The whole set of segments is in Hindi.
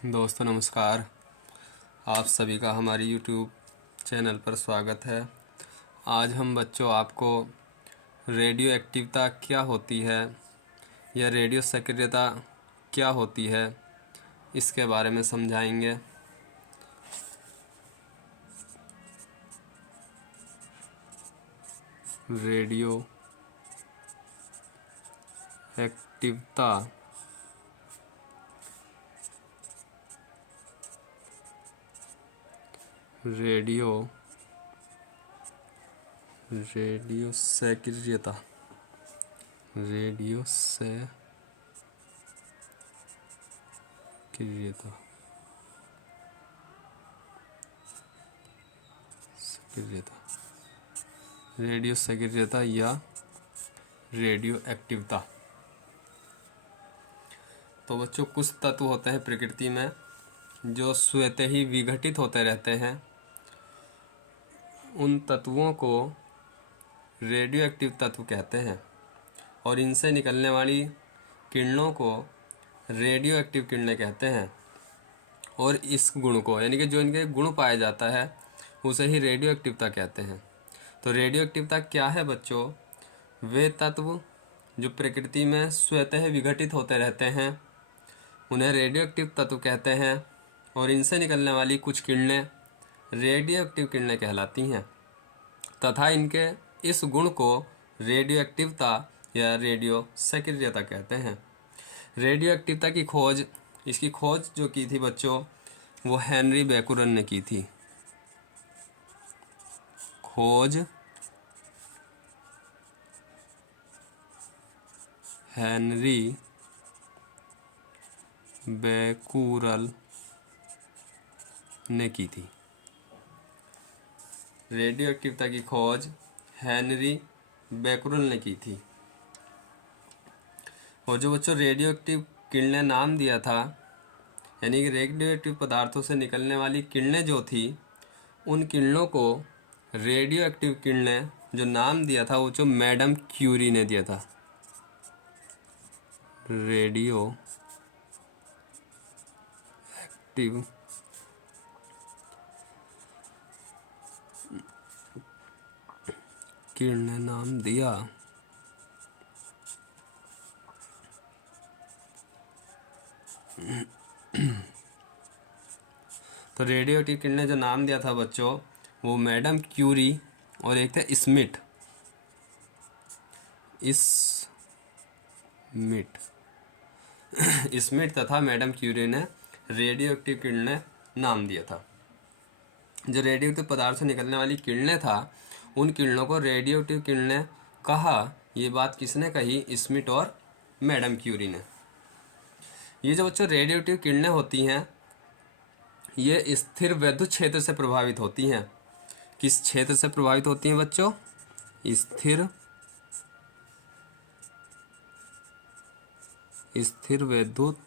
दोस्तों नमस्कार। आप सभी का हमारी यूट्यूब चैनल पर स्वागत है। आज हम बच्चों आपको रेडियो एक्टिवता क्या होती है या रेडियो सक्रियता क्या होती है इसके बारे में समझाएंगे। रेडियो एक्टिवता रेडियो सक्रियता रेडियो सक्रियता सक्रियता रेडियो सक्रियता या रेडियो एक्टिवता। तो बच्चों कुछ तत्व होते हैं प्रकृति में जो स्वतः ही विघटित होते रहते हैं। उन तत्वों को रेडियो एक्टिव तत्व कहते हैं और इनसे निकलने वाली किरणों को रेडियो एक्टिव किरणें कहते हैं। और इस गुण को यानी कि जो इनके गुण पाया जाता है उसे ही रेडियो एक्टिवता कहते हैं। तो रेडियो एक्टिवता क्या है बच्चों? वे तत्व जो प्रकृति में स्वतः विघटित होते रहते हैं उन्हें रेडियो एक्टिव तत्व कहते हैं और इनसे निकलने वाली कुछ किरणें रेडियो एक्टिव किरणें कहलाती हैं तथा इनके इस गुण को रेडियो एक्टिवता या रेडियो सक्रियता कहते हैं। रेडियो एक्टिवता की खोज इसकी खोज जो की थी बच्चों वो हेनरी बैकुरन ने की थी। खोज हेनरी बैकुरल ने की थी। रेडियो एक्टिवता की खोज हेनरी बैकुरल ने की थी। और जो बच्चों रेडियो एक्टिव किरणें नाम दिया था यानी कि रेडियो एक्टिव पदार्थों से निकलने वाली किरणें जो थी उन किरणों को रेडियो एक्टिव किरणें जो नाम दिया था वो जो मैडम क्यूरी ने दिया था। रेडियो एक्टिव किरणें नाम दिया तो रेडियो एक्टिव किरणें जो नाम दिया था बच्चों वो मैडम क्यूरी और एक था स्मिथ स्मिथ तथा मैडम क्यूरी ने रेडियो एक्टिव किरणें नाम दिया था। जो रेडियो एक्टिव पदार्थ से निकलने वाली किरणें था उन किरणों को रेडियो एक्टिव किरणें कहा। ये बात किसने कही? स्मिथ और मैडम क्यूरी ने। ये जो बच्चों रेडियो एक्टिव किरणें होती हैं ये स्थिर विद्युत क्षेत्र से प्रभावित होती हैं। किस क्षेत्र से प्रभावित होती हैं बच्चों? स्थिर विद्युत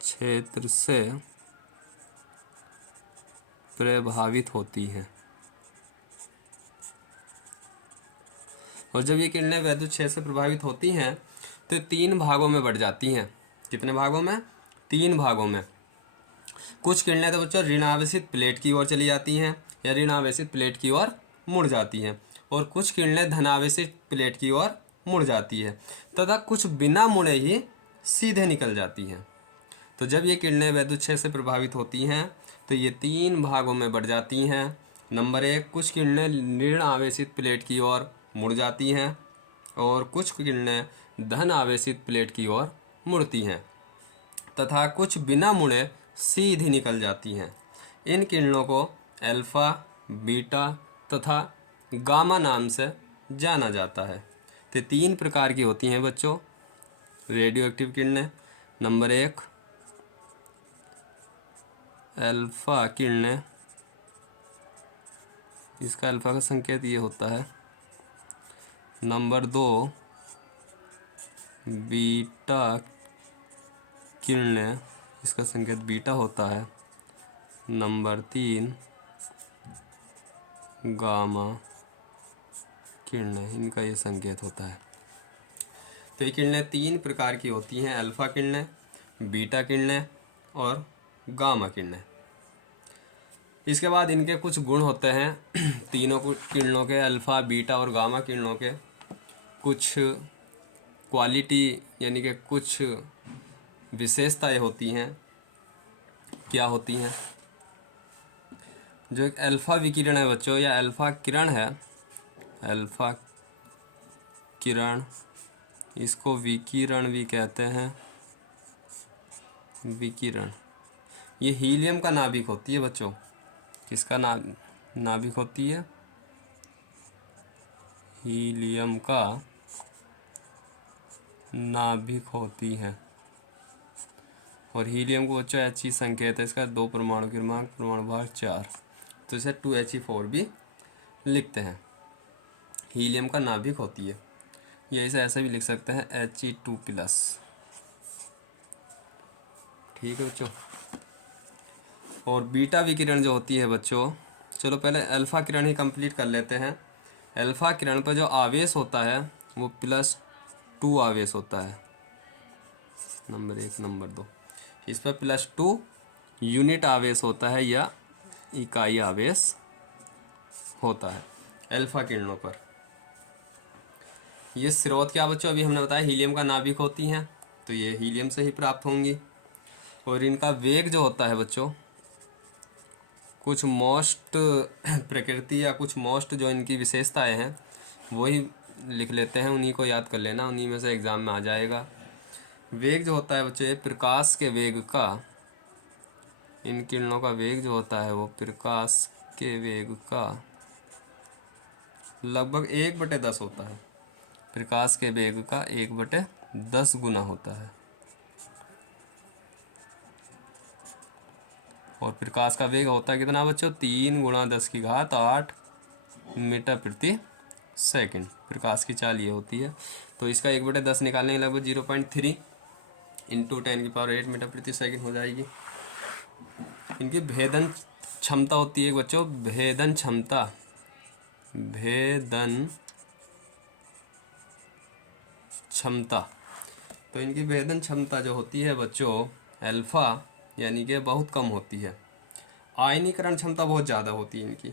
क्षेत्र से प्रभावित होती हैं। और जब ये किरणें विद्युत क्षेत्र से प्रभावित होती हैं तो 3 भागों में बढ़ जाती हैं। कितने भागों में? 3 भागों में। कुछ किरणें तो बच्चों ऋणावेशित प्लेट की ओर चली जाती हैं या ऋणावेशित प्लेट की ओर मुड़ जाती हैं और कुछ किरणें धनावेशित प्लेट की ओर मुड़ जाती है तथा कुछ बिना मुड़े ही सीधे निकल जाती हैं। तो जब ये किरणें विद्युत क्षेत्र से प्रभावित होती हैं तो ये 3 भागों में बढ़ जाती हैं। नंबर 1, कुछ किरणें ऋण आवेशित प्लेट की ओर मुड़ जाती हैं और कुछ किरणें धन आवेशित प्लेट की ओर मुड़ती हैं तथा कुछ बिना मुड़े सीधी निकल जाती हैं। इन किरणों को अल्फा, बीटा तथा गामा नाम से जाना जाता है। तो 3 प्रकार की होती हैं बच्चों रेडियो एक्टिव किरणें। नंबर 1 अल्फा किरणें, इसका अल्फा का संकेत ये होता है। नंबर 2 बीटा किरणें, इसका संकेत बीटा होता है। नंबर 3 गामा किरणें, इनका ये संकेत होता है। तो ये किरणें 3 प्रकार की होती हैं। अल्फा किरणें, बीटा किरणें और गामा किरणें। इसके बाद इनके कुछ गुण होते हैं तीनों किरणों के, अल्फ़ा बीटा और गामा किरणों के कुछ क्वालिटी यानी कि कुछ विशेषताएं होती हैं। क्या होती हैं? जो एक अल्फ़ा विकिरण है बच्चों, या अल्फ़ा किरण है, अल्फ़ा किरण, इसको विकिरण भी कहते हैं, विकिरण। ये हीलियम का नाभिक होती है बच्चों। किसका नाभिक होती है? हीलियम का नाभिक होती है। और हीलियम को बच्चों He संकेत है इसका, 2 परमाणु क्रमांक, परमाणु भार 4, तो इसे 2He4 भी लिखते हैं। हीलियम का नाभिक होती है, या इसे ऐसे भी लिख सकते हैं He2+। ठीक है बच्चों। और बीटा विकिरण जो होती है बच्चों, चलो पहले अल्फ़ा किरण ही कंप्लीट कर लेते हैं। अल्फ़ा किरण पर जो आवेश होता है वो +2 आवेश होता है, नंबर 1 नंबर 2। इस पर +2 यूनिट आवेश होता है या इकाई आवेश होता है अल्फ़ा किरणों पर। ये स्रोत क्या बच्चों, अभी हमने बताया हीलियम का नाभिक होती हैं, तो ये हीलियम से ही प्राप्त होंगी। और इनका वेग जो होता है बच्चों, कुछ मोस्ट प्रकृति या कुछ मोस्ट जो इनकी विशेषताएं हैं वही लिख लेते हैं, उन्हीं को याद कर लेना, उन्हीं में से एग्ज़ाम में आ जाएगा। वेग जो होता है बच्चे, प्रकाश के वेग का, इन किरणों का वेग जो होता है वो प्रकाश के वेग का लगभग 1/10 होता है। प्रकाश के वेग का 1/10 गुना होता है। और प्रकाश का वेग होता है कितना बच्चों? 3 × 10⁸ मीटर प्रति सेकंड। प्रकाश की चाल ये होती है। तो इसका 1/10 निकालने के लगभग 0.3 × 10⁸ मीटर प्रति सेकंड हो जाएगी। इनकी भेदन क्षमता होती है बच्चों, भेदन क्षमता, भेदन क्षमता। तो इनकी भेदन क्षमता जो होती है बच्चों अल्फ़ा, यानी कि बहुत कम होती है। आयनीकरण क्षमता बहुत ज़्यादा होती है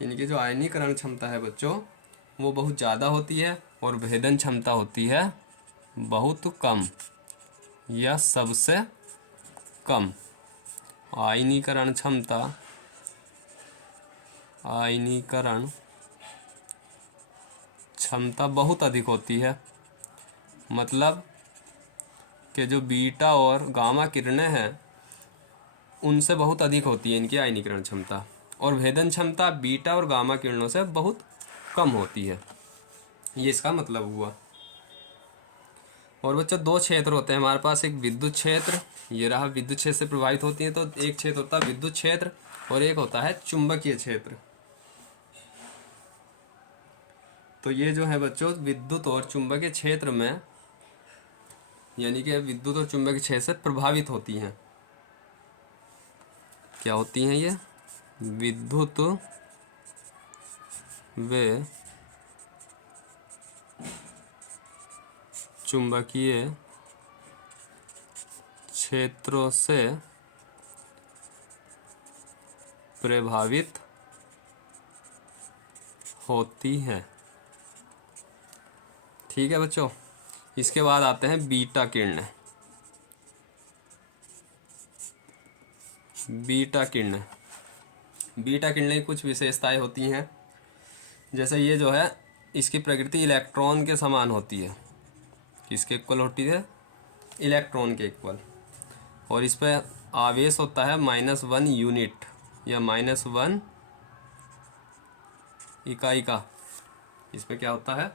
इनकी जो आयनीकरण क्षमता है बच्चों वो बहुत ज़्यादा होती है। और भेदन क्षमता होती है बहुत कम या सबसे कम। आयनीकरण क्षमता, आयनीकरण क्षमता बहुत अधिक होती है, मतलब कि जो बीटा और गामा किरणें हैं उनसे बहुत अधिक होती है इनकी आयनीकरण क्षमता। और भेदन क्षमता बीटा और गामा किरणों से बहुत कम होती है। ये इसका मतलब हुआ। और बच्चों 2 क्षेत्र होते हैं हमारे पास, एक विद्युत क्षेत्र, ये रहा विद्युत क्षेत्र से प्रभावित होती है, तो एक क्षेत्र होता है विद्युत क्षेत्र और एक होता है चुंबकीय क्षेत्र। तो ये जो है बच्चों विद्युत और चुंबकीय क्षेत्र में, यानी कि विद्युत और चुंबकीय क्षेत्र से प्रभावित होती हैं। क्या होती हैं ये? विद्युत व चुंबकीय क्षेत्रों से प्रभावित होती हैं। ठीक है बच्चों। इसके बाद आते हैं बीटा किरणें। बीटा किरणें, बीटा किरणें की कुछ विशेषताएं होती हैं। जैसे ये जो है इसकी प्रकृति इलेक्ट्रॉन के समान होती है। किसके इक्वल होती है? इलेक्ट्रॉन के इक्वल। और इस पर आवेश होता है -1 यूनिट या -1 इकाई का। इस पर क्या होता है?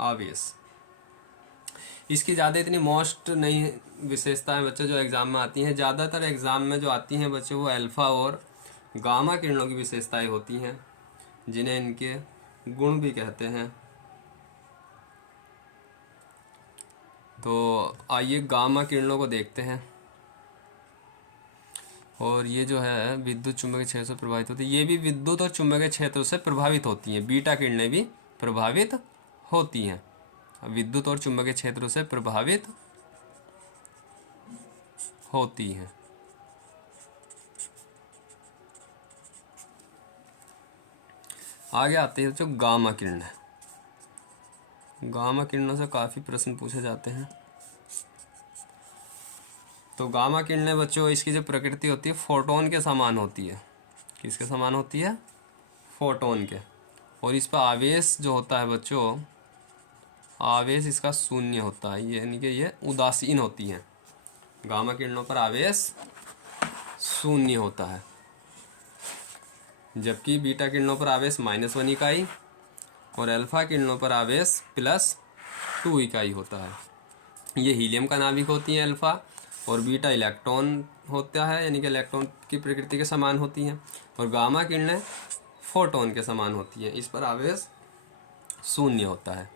आवेश। इसकी ज़्यादा इतनी मोस्ट नहीं विशेषताएं बच्चों जो एग्ज़ाम में आती हैं, ज़्यादातर एग्ज़ाम में जो आती हैं बच्चों वो अल्फ़ा और गामा किरणों की विशेषताएं होती हैं, जिन्हें इनके गुण भी कहते हैं। तो आइए गामा किरणों को देखते हैं। और ये जो है विद्युत चुंबकीय क्षेत्र से प्रभावित होती है, ये भी विद्युत और चुंबकीय क्षेत्रों से प्रभावित होती हैं। बीटा किरणें भी प्रभावित होती हैं, विद्युत और चुंबकीय क्षेत्रों से प्रभावित होती हैं। आगे आते हैं जो गामा किरण है। गामा किरणों से काफ़ी प्रश्न पूछे जाते हैं। तो गामा किरणें बच्चों, इसकी जो प्रकृति होती है फोटोन के समान होती है। किसके समान होती है? फोटोन के। और इस पर आवेश जो होता है बच्चों, आवेश इसका शून्य होता है, यानी कि ये उदासीन होती हैं। गामा किरणों पर आवेश शून्य होता है, जबकि बीटा किरणों पर आवेश -1 इकाई और अल्फा किरणों पर आवेश +2 इकाई होता है। ये हीलियम का नाभिक होती है अल्फा, और बीटा इलेक्ट्रॉन होता है, यानी कि इलेक्ट्रॉन की प्रकृति के समान होती हैं। और गामा किरणें फोटोन के समान होती हैं, इस पर आवेश शून्य होता है।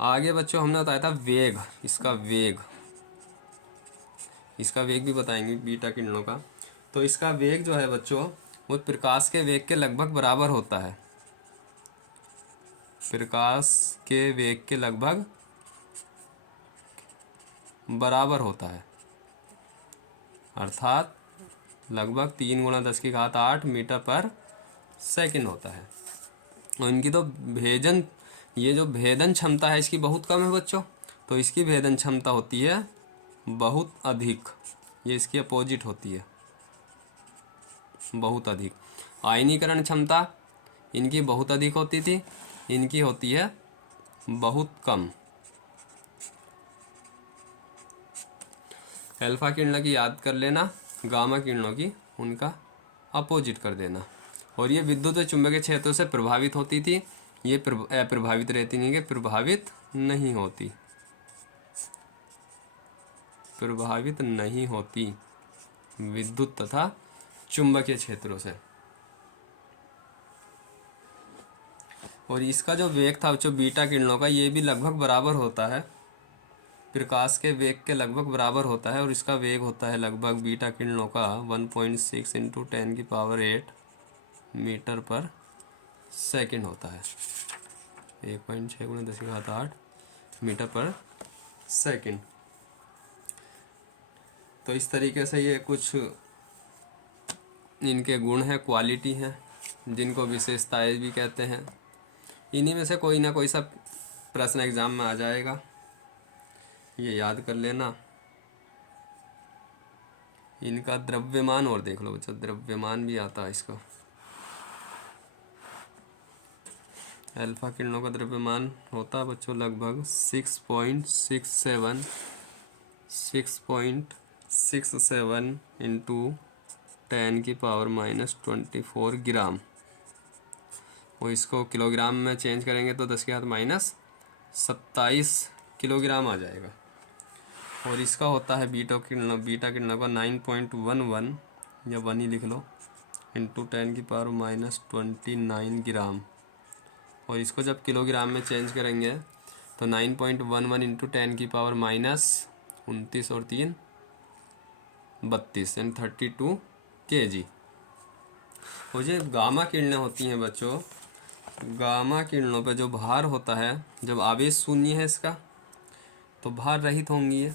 आगे बच्चों हमने बताया था वेग, इसका वेग भी बताएंगे बीटा किरणों का। तो इसका वेग जो है बच्चों, वो प्रकाश के वेग के लगभग बराबर होता है। प्रकाश के वेग के लगभग बराबर होता है, अर्थात लगभग 3 × 10⁸ मीटर पर सेकंड होता है। और इनकी तो भेदन, ये जो भेदन क्षमता है इसकी बहुत कम है बच्चों। तो इसकी भेदन क्षमता होती है बहुत अधिक, ये इसकी अपोजिट होती है, बहुत अधिक। आयनीकरण क्षमता इनकी बहुत अधिक होती थी, इनकी होती है बहुत कम। अल्फा किरणों की याद कर लेना, गामा किरणों की उनका अपोजिट कर देना। और ये विद्युत चुंबकीय क्षेत्रों से प्रभावित होती थी, ये अप्रभावित रहती नहीं, कि प्रभावित नहीं होती, प्रभावित नहीं होती विद्युत तथा चुंबकीय क्षेत्रों से। और इसका जो वेग था जो बीटा किरणों का, ये भी लगभग बराबर होता है, प्रकाश के वेग के लगभग बराबर होता है। और इसका वेग होता है लगभग बीटा किरणों का 1.6 × 10⁸ मीटर पर सेकंड होता है। 1.6 × 10⁸ मीटर पर सेकंड। तो इस तरीके से ये कुछ इनके गुण हैं, क्वालिटी हैं, जिनको विशेषताएं भी कहते हैं। इन्हीं में से कोई ना कोई सब प्रश्न एग्जाम में आ जाएगा, ये याद कर लेना। इनका द्रव्यमान और देख लो बच्चों, द्रव्यमान भी आता है इसका। अल्फा किरणों का द्रव्यमान होता है बच्चों लगभग 6.67 × 10⁻24 ग्राम। और इसको किलोग्राम में चेंज करेंगे तो 10⁻27 किलोग्राम आ जाएगा। और इसका होता है बीटा किरणों का 9.11 या 1 ही लिख लो × 10⁻29 ग्राम। और इसको जब किलोग्राम में चेंज करेंगे तो 9.11 × 10⁻29 और 3 32 यानी 32 kg। और ये गामा किरणें होती हैं बच्चों, गामा किरणों पर जो भार होता है, जब आवेश शून्य है इसका, तो भार रहित होंगी ये।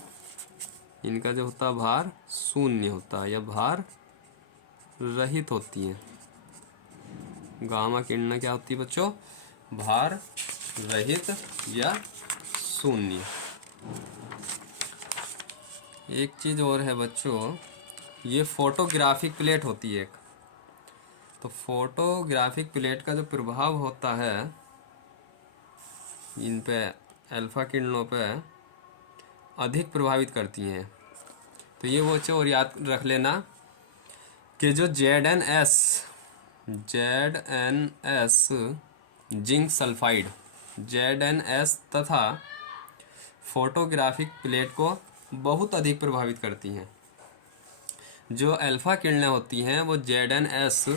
इनका जो होता है भार शून्य होता है या भार रहित होती हैं। गामा किरणें क्या होती है बच्चों? भार रहित या शून्य। एक चीज़ और है बच्चों, ये फोटोग्राफिक प्लेट होती है एक। तो फोटोग्राफिक प्लेट का जो प्रभाव होता है इन पे, अल्फा किरणों पे अधिक प्रभावित करती हैं। तो ये वो बच्चों और याद रख लेना कि जो ZnS जिंक सल्फाइड ZnS तथा फोटोग्राफिक प्लेट को बहुत अधिक प्रभावित करती हैं। जो अल्फा किरणें होती हैं वो ZnS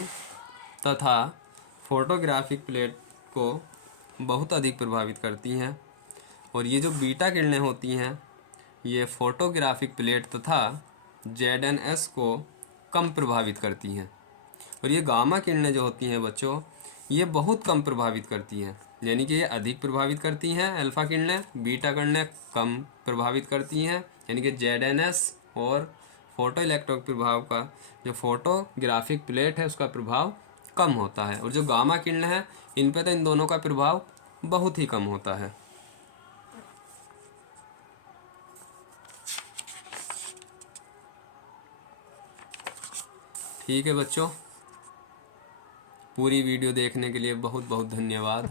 तथा फोटोग्राफिक प्लेट को बहुत अधिक प्रभावित करती हैं। और ये जो बीटा किरणें होती हैं ये फोटोग्राफिक प्लेट तथा ZnS को कम प्रभावित करती हैं। और ये गामा किरणें जो होती हैं बच्चों, ये बहुत कम प्रभावित करती हैं, यानी कि ये अधिक प्रभावित करती हैं अल्फा किरणें, बीटा किरणें कम प्रभावित करती हैं, यानी कि ZnS और फोटो इलेक्ट्रिक प्रभाव का जो फोटोग्राफिक प्लेट है उसका प्रभाव कम होता है, और जो गामा किरण है इन पे तो इन दोनों का प्रभाव बहुत ही कम होता है। ठीक है बच्चों, पूरी वीडियो देखने के लिए बहुत बहुत धन्यवाद।